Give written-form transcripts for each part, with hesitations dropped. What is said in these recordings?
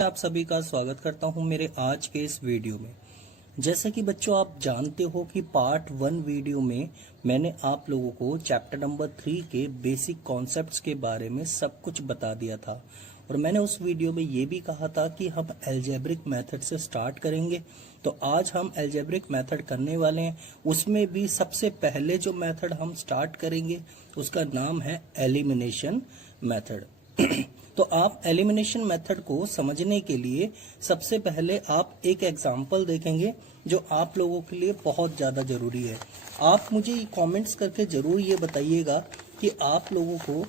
आप सभी का स्वागत करता हूं मेरे आज के इस वीडियो में। जैसे कि बच्चों आप जानते हो कि पार्ट 1 वीडियो में मैंने आप लोगों को चैप्टर नंबर 3 के बेसिक कॉन्सेप्ट्स के बारे में सब कुछ बता दिया था और मैंने उस वीडियो में ये भी कहा था कि हम अलजेब्रिक मेथड से स्टार्ट करेंगे। तो आज हम अलजेब्रिक मेथड करने वाले हैं। उसमें भी सबसे पहले जो मेथड हम स्टार्ट करेंगे उसका नाम है एलिमिनेशन मेथड। तो आप एलिमिनेशन मेथड को समझने के लिए सबसे पहले आप एक एग्जाम्पल देखेंगे जो आप लोगों के लिए बहुत ज़्यादा ज़रूरी है। आप मुझे कमेंट्स करके ज़रूर ये बताइएगा कि आप लोगों को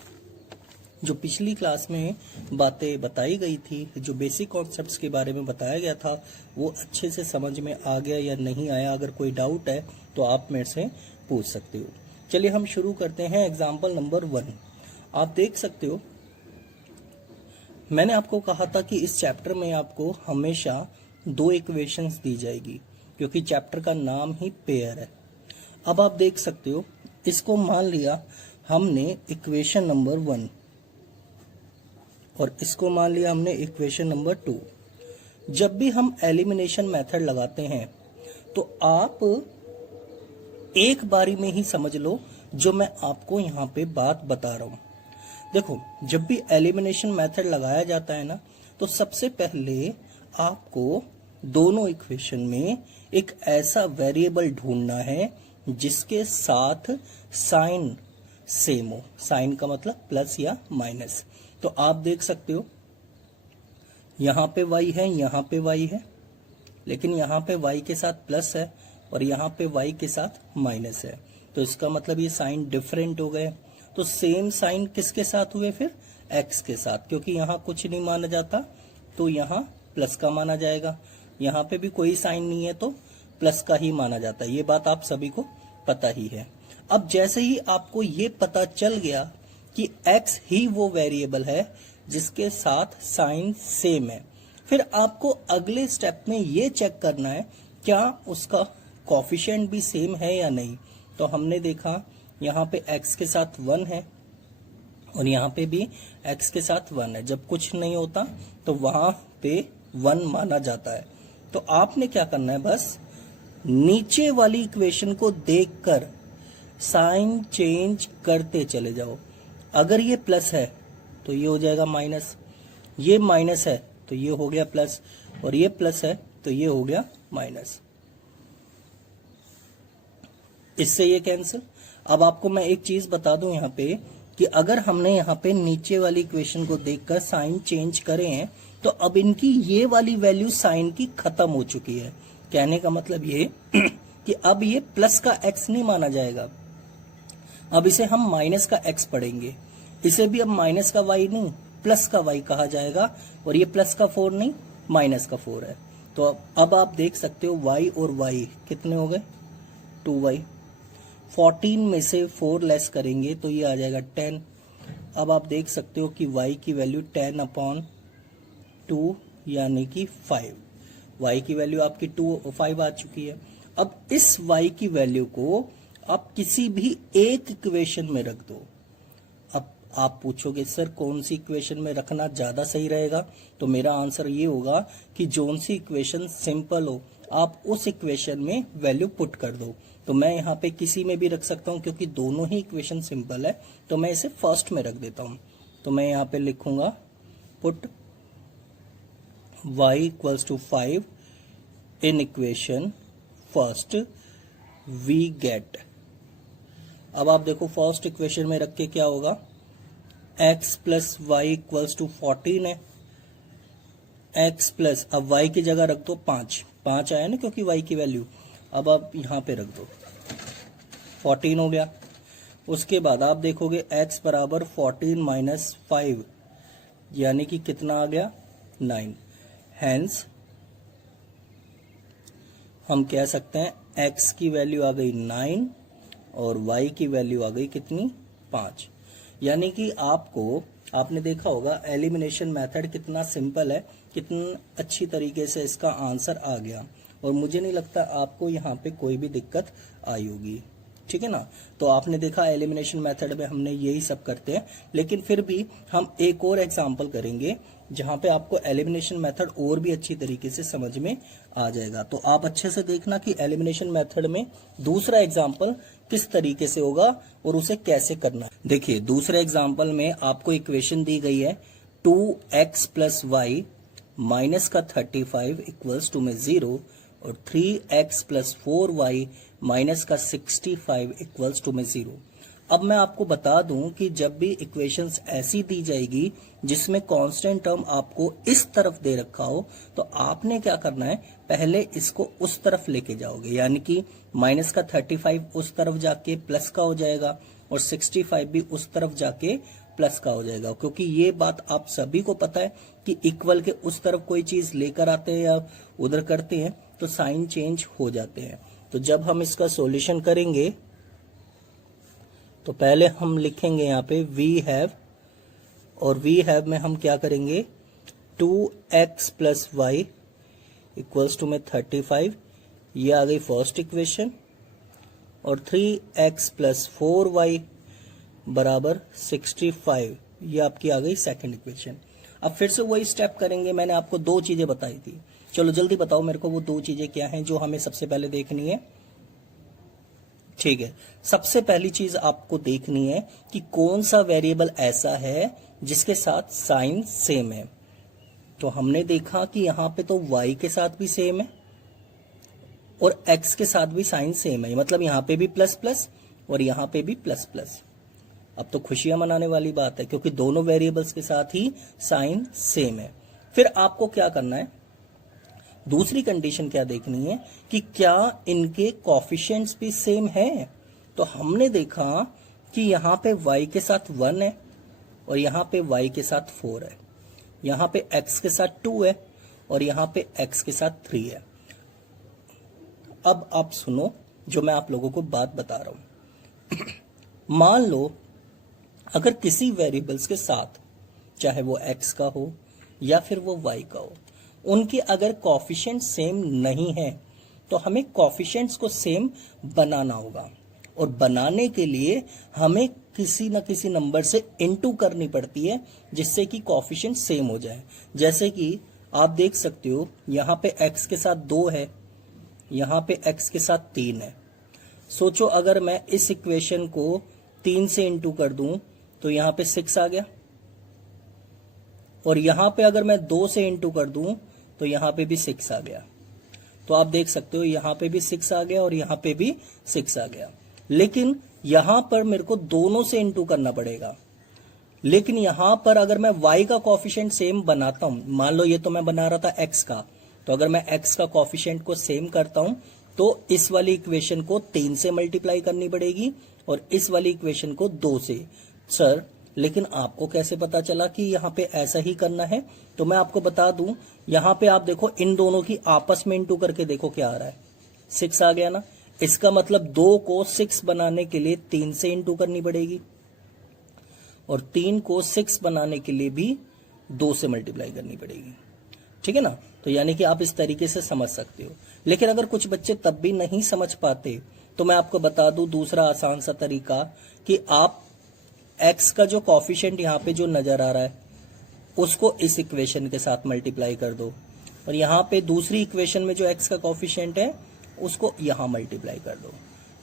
जो पिछली क्लास में बातें बताई गई थी, जो बेसिक कॉन्सेप्ट्स के बारे में बताया गया था, वो अच्छे से समझ में आ गया या नहीं आया। अगर कोई डाउट है तो आप मेरे से पूछ सकते हो। चलिए हम शुरू करते हैं। एग्जाम्पल नंबर 1 आप देख सकते हो। मैंने आपको कहा था कि इस चैप्टर में आपको हमेशा 2 इक्वेशंस दी जाएगी क्योंकि चैप्टर का नाम ही पेयर है। अब आप देख सकते हो, इसको मान लिया हमने इक्वेशन नंबर 1 और इसको मान लिया हमने इक्वेशन नंबर 2। जब भी हम एलिमिनेशन मेथड लगाते हैं तो आप एक बारी में ही समझ लो जो मैं आपको यहाँ पे बात बता रहा हूँ। देखो, जब भी एलिमिनेशन मेथड लगाया जाता है ना, तो सबसे पहले आपको दोनों इक्वेशन में एक ऐसा वेरिएबल ढूंढना है जिसके साथ साइन सेम हो। साइन का मतलब प्लस या माइनस। तो आप देख सकते हो यहाँ पे y है, यहाँ पे y है, लेकिन यहाँ पे y के साथ प्लस है और यहाँ पे y के साथ माइनस है। तो इसका मतलब ये साइन डिफरेंट हो गए। तो सेम साइन किसके साथ हुए फिर? x के साथ, क्योंकि यहाँ कुछ नहीं माना जाता तो यहाँ प्लस का माना जाएगा। यहाँ पे भी कोई साइन नहीं है तो प्लस का ही माना जाता है। ये बात आप सभी को पता ही है। अब जैसे ही आपको ये पता चल गया कि x ही वो वेरिएबल है जिसके साथ साइन सेम है, फिर आपको अगले स्टेप में ये चेक करना है क्या उसका कोफिशिएंट भी सेम है या नहीं। तो हमने देखा यहाँ पे x के साथ 1 है और यहाँ पे भी x के साथ 1 है। जब कुछ नहीं होता तो वहां पे 1 माना जाता है। तो आपने क्या करना है, बस नीचे वाली इक्वेशन को देखकर साइन चेंज करते चले जाओ। अगर ये प्लस है तो ये हो जाएगा माइनस, ये माइनस है तो ये हो गया प्लस, और ये प्लस है तो ये हो गया माइनस। इससे ये कैंसिल। अब आपको मैं एक चीज बता दूं यहाँ पे कि अगर हमने यहाँ पे नीचे वाली इक्वेशन को देखकर साइन चेंज करे हैं तो अब इनकी ये वाली वैल्यू साइन की खत्म हो चुकी है। कहने का मतलब ये कि अब ये प्लस का x नहीं माना जाएगा, अब इसे हम माइनस का x पढ़ेंगे। इसे भी अब माइनस का y नहीं प्लस का y कहा जाएगा, और ये प्लस का 4 नहीं माइनस का 4 है। तो अब आप देख सकते हो y और y कितने हो गए? 2y। 14 में से 4 लेस करेंगे तो ये आ जाएगा 10। अब आप देख सकते हो कि y की वैल्यू 10/2 यानी कि 5। y की वैल्यू आपकी 5 आ चुकी है। अब इस y की वैल्यू को आप किसी भी एक इक्वेशन में रख दो। अब आप पूछोगे सर कौन सी इक्वेशन में रखना ज्यादा सही रहेगा, तो मेरा आंसर ये होगा कि जोन सी इक्वेशन सिंपल हो आप उस इक्वेशन में वैल्यू पुट कर दो। तो मैं यहाँ पे किसी में भी रख सकता हूँ क्योंकि दोनों ही इक्वेशन सिंपल है, तो मैं इसे फर्स्ट में रख देता हूँ। तो मैं यहाँ पे लिखूंगा put y = 5 in equation first we get. अब आप देखो फर्स्ट इक्वेशन में रख के क्या होगा, x + y = 14 है। x प्लस, अब y की जगह रख दो 5 आया ना क्योंकि y की वैल्यू। अब आप यहाँ पे रख दो 14 हो गया। उसके बाद आप देखोगे x = 14 - 5 यानी कि कितना आ गया? 9। हैंस हम कह सकते हैं x की वैल्यू आ गई 9 और y की वैल्यू आ गई कितनी? 5। यानी कि आपने देखा होगा एलिमिनेशन मेथड कितना सिंपल है, कितना अच्छी तरीके से इसका आंसर आ गया, और मुझे नहीं लगता आपको यहाँ पे कोई भी दिक्कत आई होगी। ठीक है ना। तो आपने देखा एलिमिनेशन मेथड में हमने यही सब करते हैं, लेकिन फिर भी हम एक और एग्जांपल करेंगे जहां पे आपको एलिमिनेशन मेथड और भी अच्छी तरीके से समझ में आ जाएगा। तो आप अच्छे से देखना कि एलिमिनेशन मेथड में दूसरा एग्जाम्पल किस तरीके से होगा और उसे कैसे करना। देखिए दूसरे एग्जाम्पल में आपको इक्वेशन दी गई है 2x प्लस वाई माइनस का 35 इक्वल्स टू में 0 और 3x प्लस 4y माइनस का 65 इक्वल्स टू में 0। अब मैं आपको बता दूं कि जब भी इक्वेशंस ऐसी दी जाएगी जिसमें कांस्टेंट टर्म आपको इस तरफ दे रखा हो, तो आपने क्या करना है, पहले इसको उस तरफ लेके जाओगे, यानी कि माइनस का 35 उस तरफ जाके प्लस का हो जाएगा और 65 भी उस तरफ जाके प्लस का हो जाएगा। क्योंकि ये बात आप सभी को पता है कि इक्वल के उस तरफ कोई चीज लेकर आते हैं या उधर करते हैं तो साइन चेंज हो जाते हैं। तो जब हम इसका सॉल्यूशन करेंगे तो पहले हम लिखेंगे यहाँ पे वी हैव, और वी हैव में हम क्या करेंगे 2x plus Y equals to में 35, ये आ गई फर्स्ट इक्वेशन, और 3x प्लस 4y बराबर 65, ये आपकी आ गई सेकंड इक्वेशन। अब फिर से वही स्टेप करेंगे, मैंने आपको दो चीजें बताई थी। चलो जल्दी बताओ मेरे को वो दो चीजें क्या हैं जो हमें सबसे पहले देखनी है। ठीक है, सबसे पहली चीज आपको देखनी है कि कौन सा वेरिएबल ऐसा है जिसके साथ साइन सेम है। तो हमने देखा कि यहां पे तो y के साथ भी सेम है और x के साथ भी साइन सेम है, मतलब यहां पे भी प्लस प्लस और यहां पे भी प्लस प्लस। अब तो खुशियां मनाने वाली बात है क्योंकि दोनों वेरिएबल्स के साथ ही साइन सेम है। फिर आपको क्या करना है, दूसरी कंडीशन क्या देखनी है कि क्या इनके कोफिशिएंट्स भी सेम है। तो हमने देखा कि यहां पे y के साथ 1 है और यहां पे y के साथ 4 है, यहां पे x के साथ 2 है और यहां पे x के साथ 3 है। अब आप सुनो जो मैं आप लोगों को बात बता रहा हूं। मान लो अगर किसी वेरिएबल्स के साथ, चाहे वो x का हो या फिर वो y का हो, उनके अगर कोफिशिएंट सेम नहीं है तो हमें कोफिशिएंट्स को सेम बनाना होगा, और बनाने के लिए हमें किसी न किसी नंबर से इनटू करनी पड़ती है जिससे कि कोफिशिएंट सेम हो जाए। जैसे कि आप देख सकते हो यहां पे x के साथ 2 है, यहां पे x के साथ 3 है। सोचो अगर मैं इस इक्वेशन को 3 से इनटू कर दूं तो यहां पे 6 आ गया, और यहां पे अगर मैं 2 से इनटू कर दूं तो यहां पे भी 6 आ गया। तो आप देख सकते हो यहां पे भी 6 आ गया और यहां पे भी 6 आ गया। लेकिन यहां पर मेरे को दोनों से इनटू करना पड़ेगा। लेकिन यहां पर अगर मैं y का कोफिशिएंट सेम बनाता हूं, मान लो ये तो मैं बना रहा था x का, तो अगर मैं x का कोफिशिएंट को सेम करता हूं तो इस वाली इक्वेशन को 3 से मल्टीप्लाई करनी पड़ेगी और इस वाली इक्वेशन को 2 से। सर लेकिन आपको कैसे पता चला कि यहाँ पे ऐसा ही करना है? तो मैं आपको बता दूं, यहाँ पे आप देखो इन दोनों की आपस में इनटू करके देखो क्या आ रहा है, 6 आ गया ना। इसका मतलब 2 को 6 बनाने के लिए 3 से इनटू करनी पड़ेगी और 3 को 6 बनाने के लिए भी 2 से मल्टीप्लाई करनी पड़ेगी। ठीक है ना। तो यानी कि आप इस तरीके से समझ सकते हो। लेकिन अगर कुछ बच्चे तब भी नहीं समझ पाते तो मैं आपको बता दूं दूसरा आसान सा तरीका कि आप x का जो कोफिशिएंट यहाँ पे जो नजर आ रहा है उसको इस इक्वेशन के साथ मल्टीप्लाई कर दो, और यहाँ पे दूसरी इक्वेशन में जो x का कोफिशिएंट है उसको यहाँ मल्टीप्लाई कर दो,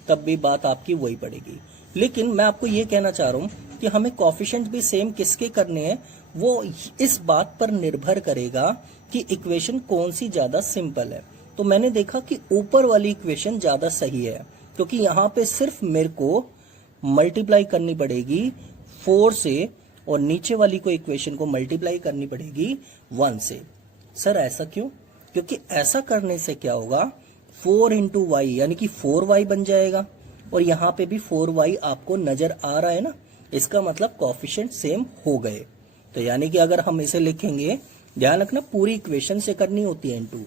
तब भी बात आपकी वही पड़ेगी। लेकिन मैं आपको ये कहना चाह रहा हूं कि हमें कोफिशिएंट भी सेम किसके करने हैं, वो इस बात पर निर्भर करेगा कि इक्वेशन कौन सी ज्यादा सिंपल है। तो मैंने देखा कि ऊपर वाली इक्वेशन ज्यादा सही है, क्योंकि यहाँ पे सिर्फ मेरे को मल्टीप्लाई करनी पड़ेगी 4 से और नीचे वाली को इक्वेशन को मल्टीप्लाई करनी पड़ेगी 1 से। सर ऐसा क्यों? क्योंकि ऐसा करने से क्या होगा, 4 इंटू वाई यानी कि 4y बन जाएगा, और यहाँ पे भी 4y आपको नजर आ रहा है ना, इसका मतलब कोफिशिएंट सेम हो गए। तो यानी कि अगर हम इसे लिखेंगे, ध्यान रखना पूरी इक्वेशन से करनी होती है इनटू,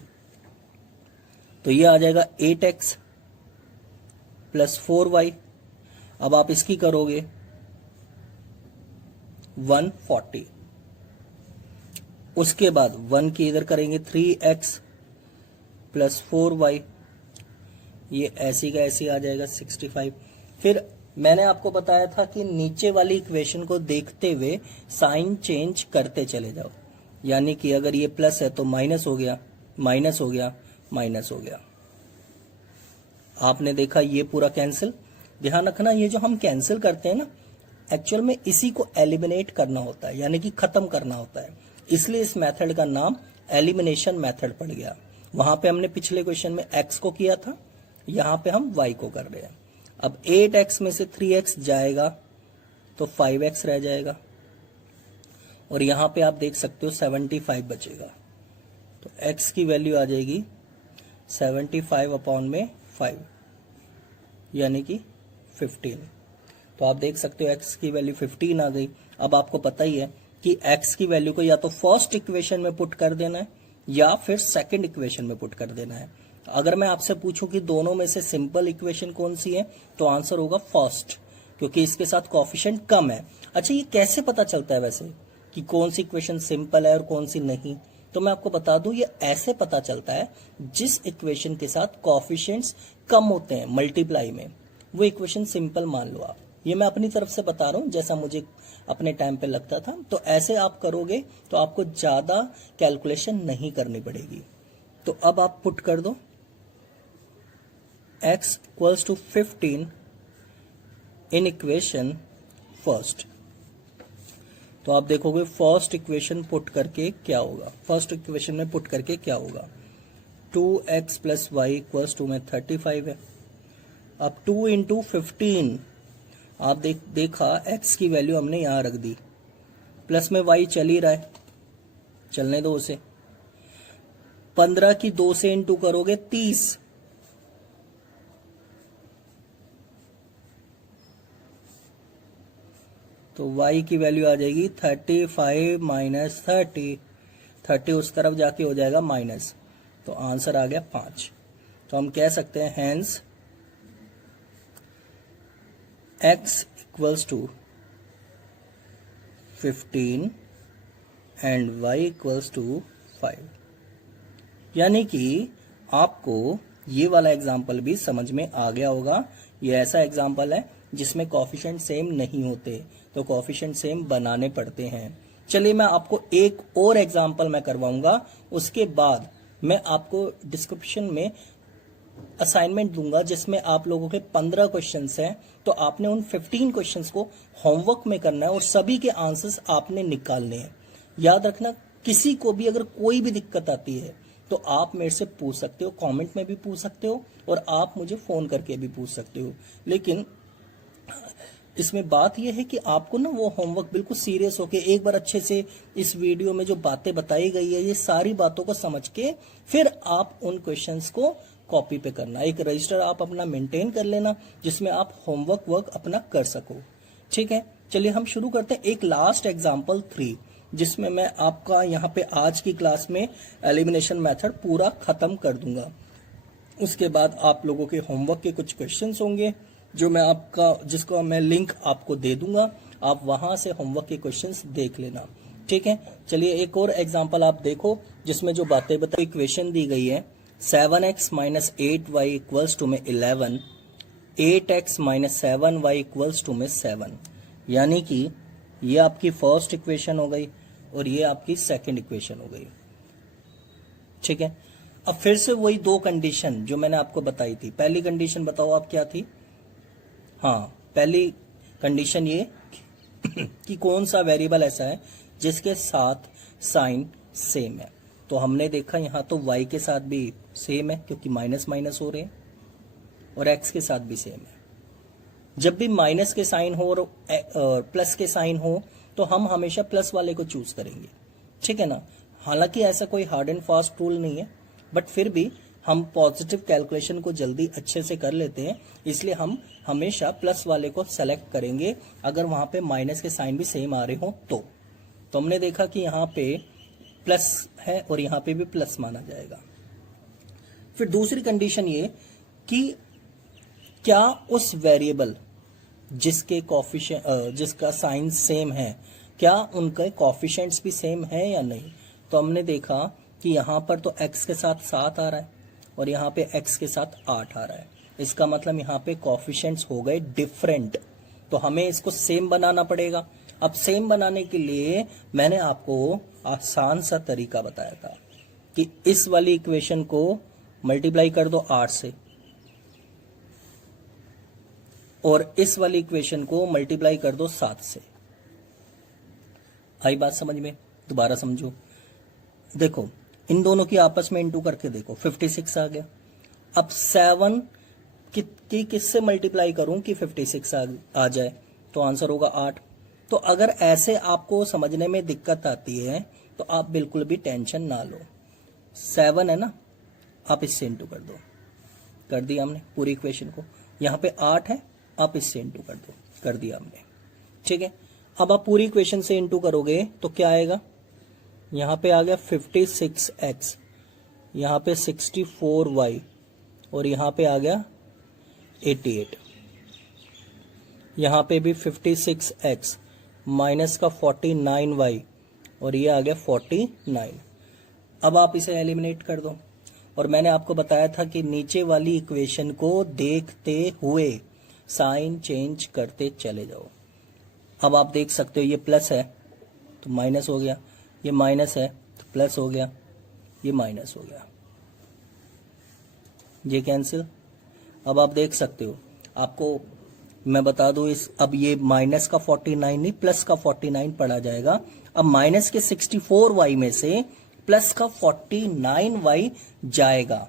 तो ये आ जाएगा 8x प्लस 4y। अब आप इसकी करोगे 140, उसके बाद 1 की इधर करेंगे 3x प्लस 4y, ये ऐसी का ऐसी आ जाएगा 65। फिर मैंने आपको बताया था कि नीचे वाली इक्वेशन को देखते हुए साइन चेंज करते चले जाओ। यानी कि अगर ये प्लस है तो माइनस हो गया, माइनस हो गया, माइनस हो गया। आपने देखा ये पूरा कैंसिल। ध्यान रखना ये जो हम कैंसिल करते हैं ना, एक्चुअल में इसी को एलिमिनेट करना होता है, यानी कि खत्म करना होता है। इसलिए इस मेथड का नाम एलिमिनेशन मेथड पड़ गया। वहां पे हमने पिछले क्वेश्चन में x को किया था, यहां पे हम y को कर रहे हैं। अब 8x में से 3x जाएगा तो 5x रह जाएगा, और यहां पे आप देख सकते हो 75 बचेगा। तो x की वैल्यू आ जाएगी 75/5, यानी कि 15। तो आप देख सकते हो x की वैल्यू 15 आ गई। अब आपको पता ही है कि x की वैल्यू को या तो फर्स्ट इक्वेशन में पुट कर देना है या फिर सेकंड इक्वेशन में पुट कर देना है। अगर मैं आपसे पूछूं कि दोनों में से सिंपल इक्वेशन कौन सी है, तो आंसर होगा फर्स्ट, क्योंकि इसके साथ कोएफिशिएंट कम है। अच्छा, ये कैसे पता चलता है वैसे कि कौन सी इक्वेशन सिंपल है और कौन सी नहीं? तो मैं आपको बता दूं, ये ऐसे पता चलता है जिस इक्वेशन के साथ कोएफिशिएंट्स कम होते हैं मल्टीप्लाई में, वो इक्वेशन सिंपल मान लो आप। ये मैं अपनी तरफ से बता रहा हूं, जैसा मुझे अपने टाइम पे लगता था। तो ऐसे आप करोगे तो आपको ज्यादा कैलकुलेशन नहीं करनी पड़ेगी। तो अब आप पुट कर दो x equals to 15 in equation first. तो आप देखोगे फर्स्ट इक्वेशन पुट करके क्या होगा, फर्स्ट इक्वेशन में पुट करके क्या होगा, 2x plus Y equals to में 35 है। अब 2 इंटू 15, आप देखा x की वैल्यू हमने यहां रख दी, प्लस में y चल ही रहा है, चलने दो उसे। 15 की 2 से इंटू करोगे 30, तो y की वैल्यू आ जाएगी 35 माइनस 30 उस तरफ जाके हो जाएगा माइनस, तो आंसर आ गया 5। तो हम कह सकते हैं hence x equals to 15 and y equals to 5। यानी कि आपको ये वाला एग्जाम्पल भी समझ में आ गया होगा। ये ऐसा एग्जाम्पल है जिसमें कोएफिशिएंट सेम नहीं होते, तो कोएफिशिएंट सेम बनाने पड़ते हैं। चलिए मैं आपको एक और एग्जाम्पल मैं करवाऊंगा, उसके बाद मैं आपको डिस्क्रिप्शन में असाइनमेंट दूंगा जिसमें आप लोगों के 15 क्वेश्चंस हैं। तो आपने उन 15 क्वेश्चंस को होमवर्क में करना है और सभी के आंसर्स आपने निकालने हैं। याद रखना, किसी को भी अगर कोई भी दिक्कत आती है तो आप मेरे से पूछ सकते हो, कमेंट में भी पूछ सकते हो और आप मुझे फोन करके भी पूछ सकते हो। लेकिन इसमें बात यह है कि आपको ना वो होमवर्क बिल्कुल सीरियस होके एक बार अच्छे से इस वीडियो में जो बातें बताई गई है, ये सारी बातों को समझ के फिर आप उन क्वेश्चंस को कॉपी पे करना। एक रजिस्टर आप अपना मेंटेन कर लेना जिसमें आप होमवर्क वर्क अपना कर सको। ठीक है, चलिए हम शुरू करते हैं। एक लास्ट एग्जाम्पल 3, जिसमें मैं आपका यहाँ पे आज की क्लास में एलिमिनेशन मेथड पूरा खत्म कर दूंगा। उसके बाद आप लोगों के होमवर्क के कुछ क्वेश्चंस होंगे जो मैं जिसको मैं लिंक आपको दे दूंगा, आप वहां से होमवर्क के क्वेश्चंस देख लेना। ठीक है, चलिए एक और एग्जांपल आप देखो जिसमें जो बातें बताई। इक्वेशन दी गई है 7x minus 8y equals to में 11, 8x minus 7y equals to में 7। यानी कि ये आपकी फर्स्ट इक्वेशन हो गई और ये आपकी सेकंड इक्वेशन हो गई। ठीक है, अब फिर से वही दो कंडीशन जो मैंने आपको बताई थी। पहली कंडीशन बताओ आप क्या थी? हाँ, पहली कंडीशन ये कि कौन सा वेरिएबल ऐसा है जिसके साथ साइन सेम है। तो हमने देखा यहाँ तो y के साथ भी सेम है क्योंकि माइनस माइनस हो रहे हैं, और x के साथ भी सेम है। जब भी माइनस के साइन हो और प्लस के साइन हो तो हम हमेशा प्लस वाले को चूज करेंगे। ठीक है ना। हालांकि ऐसा कोई हार्ड एंड फास्ट रूल नहीं है, बट फिर भी हम पॉजिटिव कैलकुलेशन को जल्दी अच्छे से कर लेते हैं, इसलिए हम हमेशा प्लस वाले को सेलेक्ट करेंगे अगर वहां पे माइनस के साइन भी सेम आ रहे हो तो। हमने देखा कि यहाँ पे प्लस है और यहाँ पे भी प्लस माना जाएगा। फिर दूसरी कंडीशन ये कि क्या उस वेरिएबल जिसका साइन सेम है, क्या उनके कोएफिशिएंट्स भी सेम है या नहीं। तो हमने देखा कि यहाँ पर तो x के साथ 7 आ रहा है और यहाँ पे x के साथ 8 आ रहा है। इसका मतलब यहाँ पे कोएफिशिएंट्स हो गए डिफरेंट, तो हमें इसको सेम बनाना पड़ेगा। अब सेम बनाने के लिए मैंने आपको आसान सा तरीका बताया था कि इस वाली इक्वेशन को मल्टीप्लाई कर दो 8 से और इस वाली इक्वेशन को मल्टीप्लाई कर दो 7 से। आई बात समझ में? दोबारा समझो। देखो इन दोनों की आपस में इंटू करके देखो, 56 आ गया। अब 7 की किससे मल्टीप्लाई करूं कि 56 आ जाए? तो आंसर होगा 8। तो अगर ऐसे आपको समझने में दिक्कत आती है तो आप बिल्कुल भी टेंशन ना लो। 7 है ना, आप इससे इंटू कर दो। कर दिया हमने पूरी इक्वेशन को। यहाँ पे 8 है, आप इससे इंटू कर दो। कर दिया हमने, ठीक है। अब आप पूरी इक्वेशन से इंटू करोगे तो क्या आएगा? यहाँ पे आ गया 56x, यहाँ पे 64y और यहाँ पे आ गया 88। यहाँ पे भी 56x माइनस का 49y और ये आ गया 49। अब आप इसे एलिमिनेट कर दो। और मैंने आपको बताया था कि नीचे वाली इक्वेशन को देखते हुए साइन चेंज करते चले जाओ। अब आप देख सकते हो ये प्लस है तो माइनस हो गया, ये माइनस है तो प्लस हो गया, ये माइनस हो गया, ये कैंसिल। अब आप देख सकते हो, आपको मैं बता दूं इस अब ये माइनस का 49 नहीं प्लस का 49 पढ़ा जाएगा। अब माइनस के 64y में से प्लस का 49y जाएगा।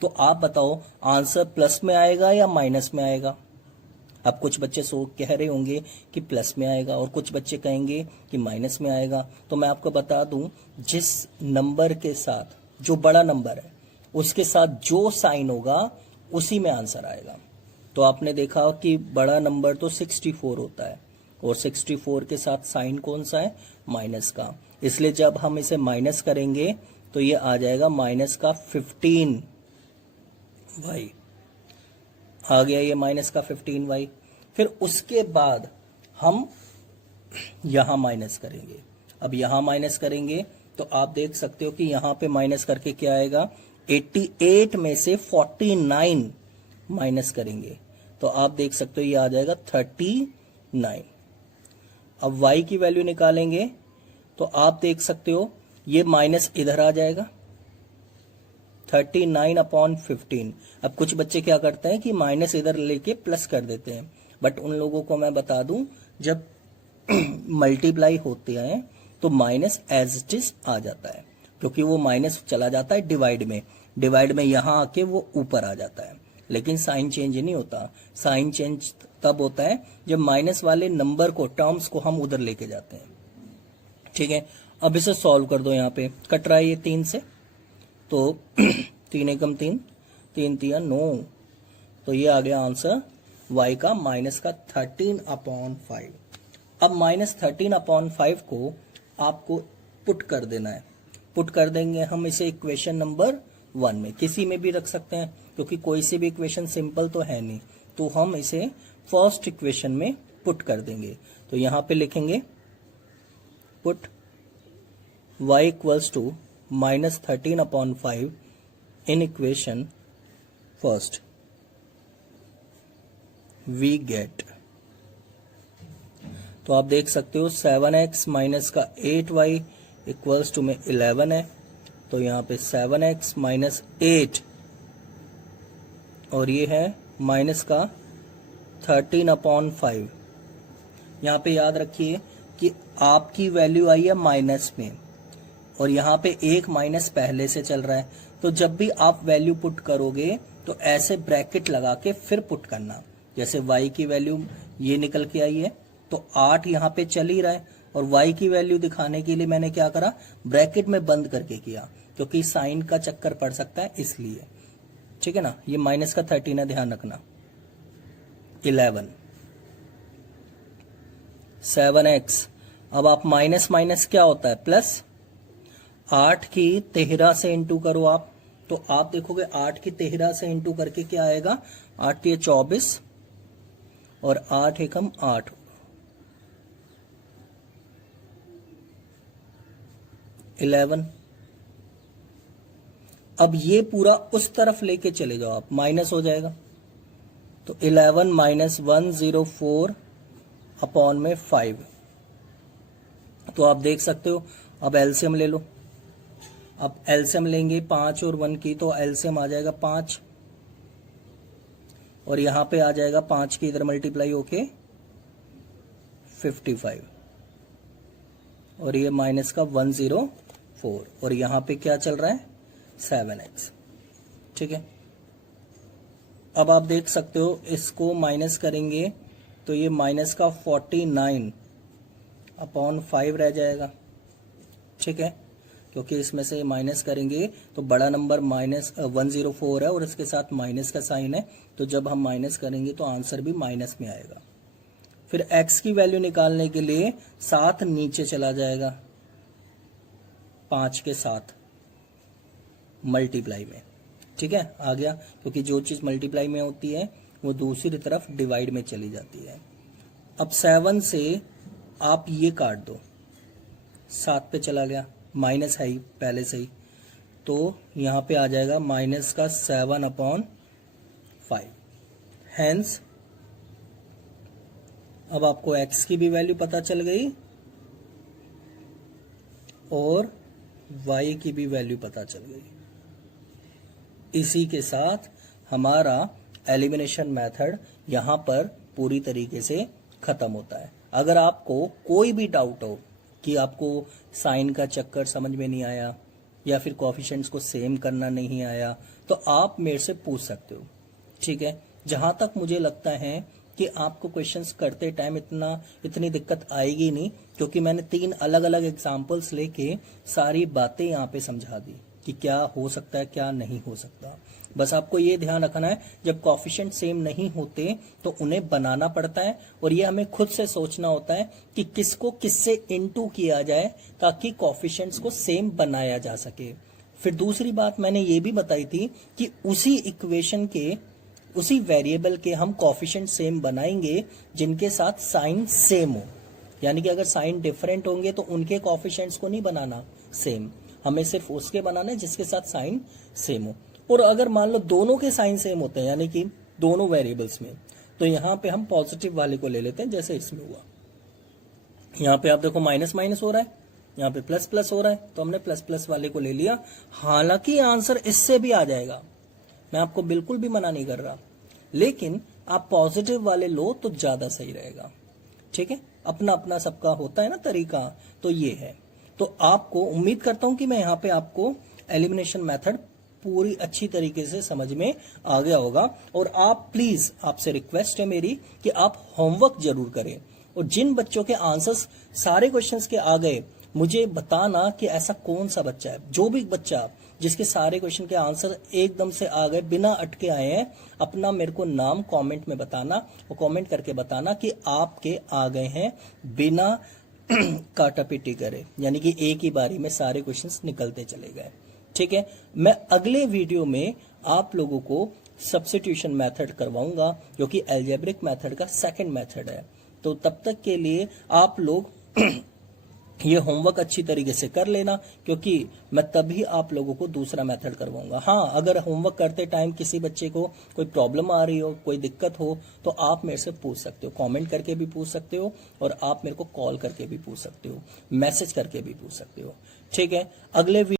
तो आप बताओ आंसर प्लस में आएगा या माइनस में आएगा? अब कुछ बच्चे कह रहे होंगे कि प्लस में आएगा और कुछ बच्चे कहेंगे कि माइनस में आएगा। तो मैं आपको बता दूं, जिस नंबर के साथ जो बड़ा नंबर है उसके साथ जो साइन होगा उसी में आंसर आएगा। तो आपने देखा कि बड़ा नंबर तो 64 होता है और 64 के साथ साइन कौन सा है? माइनस का। इसलिए जब हम इसे माइनस करेंगे तो ये आ जाएगा माइनस का 15y। आ गया ये माइनस का 15y। फिर उसके बाद हम यहां माइनस करेंगे। अब यहां माइनस करेंगे तो आप देख सकते हो कि यहां पे माइनस करके क्या आएगा? 88 में से 49 माइनस करेंगे तो आप देख सकते हो ये आ जाएगा 39। अब y की वैल्यू निकालेंगे तो आप देख सकते हो ये माइनस इधर आ जाएगा 39/15। अब कुछ बच्चे क्या करते हैं कि माइनस इधर लेके प्लस कर देते हैं, बट उन लोगों को मैं बता दूं जब मल्टीप्लाई होते हैं तो माइनस एज इट इज आ जाता है, क्योंकि वो माइनस चला जाता है डिवाइड में। डिवाइड में यहां आके वो ऊपर आ जाता है, लेकिन साइन चेंज नहीं होता। साइन चेंज तब होता है जब माइनस वाले नंबर को, टर्म्स को हम उधर लेके जाते हैं, ठीक है। अब इसे सॉल्व कर दो। यहाँ पे कट रहा है ये 3 से, तो 3 एकम 3, 3 तिया 9, तो ये आ गया आंसर y का माइनस का 13/5। अब माइनस 13/5 को आपको पुट कर देना है। पुट कर देंगे हम इसे इक्वेशन नंबर 1 में, किसी में भी रख सकते हैं क्योंकि कोई सी भी इक्वेशन सिंपल तो है नहीं। तो हम इसे फर्स्ट इक्वेशन में पुट कर देंगे। तो यहां पे लिखेंगे put y equals to minus 13/5 in equation first, we get. तो आप देख सकते हो 7x माइनस का 8y इक्वल्स टू में 11 है। तो यहाँ पे 7x माइनस 8 और ये है माइनस का 13/5। यहाँ पे याद रखिए कि आपकी वैल्यू आई है माइनस में और यहाँ पे एक माइनस पहले से चल रहा है। तो जब भी आप वैल्यू पुट करोगे तो ऐसे ब्रैकेट लगा के फिर पुट करना। जैसे y की वैल्यू ये निकल के आई है तो 8 यहाँ पे चल ही रहा है और y की वैल्यू दिखाने के लिए मैंने क्या करा, ब्रैकेट में बंद करके किया, क्योंकि साइन का चक्कर पड़ सकता है इसलिए, ठीक है ना। ये माइनस का 13 है, ध्यान रखना। 11 7x। अब आप माइनस माइनस क्या होता है? प्लस। 8 की 13 से इंटू करो आप, तो आप देखोगे 8 की 13 से इंटू करके क्या आएगा? 8 के 24 और 8 एकम 8, 11। अब ये पूरा उस तरफ लेके चले जाओ आप, माइनस हो जाएगा। तो 11 माइनस 104 अपॉन में 5। तो आप देख सकते हो अब एलसीएम ले लो। अब एलसीएम लेंगे 5 और 1 की, तो एलसीएम आ जाएगा 5 और यहां पे आ जाएगा 5 की इधर मल्टीप्लाई होके 55 और ये माइनस का 104 और यहां पे क्या चल रहा है 7x। ठीक है, अब आप देख सकते हो इसको माइनस करेंगे तो ये माइनस का 49 अपॉन 5 रह जाएगा। ठीक है, क्योंकि इसमें से माइनस करेंगे तो बड़ा नंबर माइनस 104 है और इसके साथ माइनस का साइन है, तो जब हम माइनस करेंगे तो आंसर भी माइनस में आएगा। फिर x की वैल्यू निकालने के लिए 7 नीचे चला जाएगा 5 के साथ मल्टीप्लाई में। ठीक है, आ गया, क्योंकि जो चीज मल्टीप्लाई में होती है वो दूसरी तरफ डिवाइड में चली जाती है। अब 7 से आप ये काट दो, 7 पे चला गया, माइनस है ही पहले से ही, तो यहां पे आ जाएगा माइनस का 7 अपॉन 5। हैंस अब आपको x की भी वैल्यू पता चल गई और y की भी वैल्यू पता चल गई। इसी के साथ हमारा एलिमिनेशन मेथड यहां पर पूरी तरीके से खत्म होता है। अगर आपको कोई भी डाउट हो कि आपको साइन का चक्कर समझ में नहीं आया या फिर कोएफिशिएंट्स को सेम करना नहीं आया, तो आप मेरे से पूछ सकते हो। ठीक है, जहां तक मुझे लगता है कि आपको क्वेश्चंस करते टाइम इतनी दिक्कत आएगी नहीं, क्योंकि मैंने 3 अलग अलग एग्जांपल्स लेके सारी बातें यहाँ पे समझा दी कि क्या हो सकता है क्या नहीं हो सकता। बस आपको ये ध्यान रखना है जब कोएफिशिएंट सेम नहीं होते तो उन्हें बनाना पड़ता है और ये हमें खुद से सोचना होता है कि किसको किससे इनटू किया जाए ताकि कोएफिशिएंट्स को सेम बनाया जा सके। फिर दूसरी बात मैंने ये भी बताई थी कि उसी इक्वेशन के उसी वेरिएबल के हम कोएफिशिएंट सेम बनाएंगे जिनके साथ साइन सेम हो, यानी कि अगर साइन डिफरेंट होंगे तो उनके कोएफिशिएंट्स को नहीं बनाना सेम, हमें सिर्फ उसके बनाना है जिसके साथ साइन सेम हो। और अगर मान लो दोनों के साइन सेम होते हैं यानी कि दोनों वेरिएबल्स में, तो यहां पे हम पॉजिटिव वाले को ले लेते हैं जैसे इसमें हुआ। यहां पे आप देखो माइनस माइनस हो रहा है, यहां पे प्लस प्लस हो रहा है, तो हमने प्लस प्लस वाले को ले लिया। हालांकि आंसर इससे भी आ जाएगा, मैं आपको बिल्कुल भी मना नहीं कर रहा, लेकिन आप पॉजिटिव वाले लो तो ज्यादा सही रहेगा। ठीक है, अपना अपना सबका होता है ना तरीका, तो ये है। तो आपको उम्मीद करता हूं कि मैं यहाँ पे आपको एलिमिनेशन मेथड पूरी अच्छी तरीके से समझ में आ गया होगा। और आप प्लीज, आपसे रिक्वेस्ट है मेरी कि आप होमवर्क जरूर करें और जिन बच्चों के आंसर्स सारे क्वेश्चंस के आ गए मुझे बताना कि ऐसा कौन सा बच्चा है। जो भी बच्चा जिसके सारे क्वेश्चन के आंसर एकदम से आ गए बिना अटके आए हैं, अपना मेरे को नाम कमेंट में बताना और कमेंट करके बताना कि आपके आ गए हैं बिना काटापिटी करे, यानी कि एक ही बारी में सारे क्वेश्चंस निकलते चले गए। ठीक है, मैं अगले वीडियो में आप लोगों को सब्स्टिट्यूशन मेथड करवाऊंगा जो कि अलजेब्रिक मेथड का सेकंड मेथड है। तो तब तक के लिए आप लोग ये होमवर्क अच्छी तरीके से कर लेना, क्योंकि मैं तभी आप लोगों को दूसरा मेथड करवाऊंगा। हाँ, अगर होमवर्क करते टाइम किसी बच्चे को कोई प्रॉब्लम आ रही हो, कोई दिक्कत हो, तो आप मेरे से पूछ सकते हो, कमेंट करके भी पूछ सकते हो और आप मेरे को कॉल करके भी पूछ सकते हो, मैसेज करके भी पूछ सकते हो। ठीक है, अगले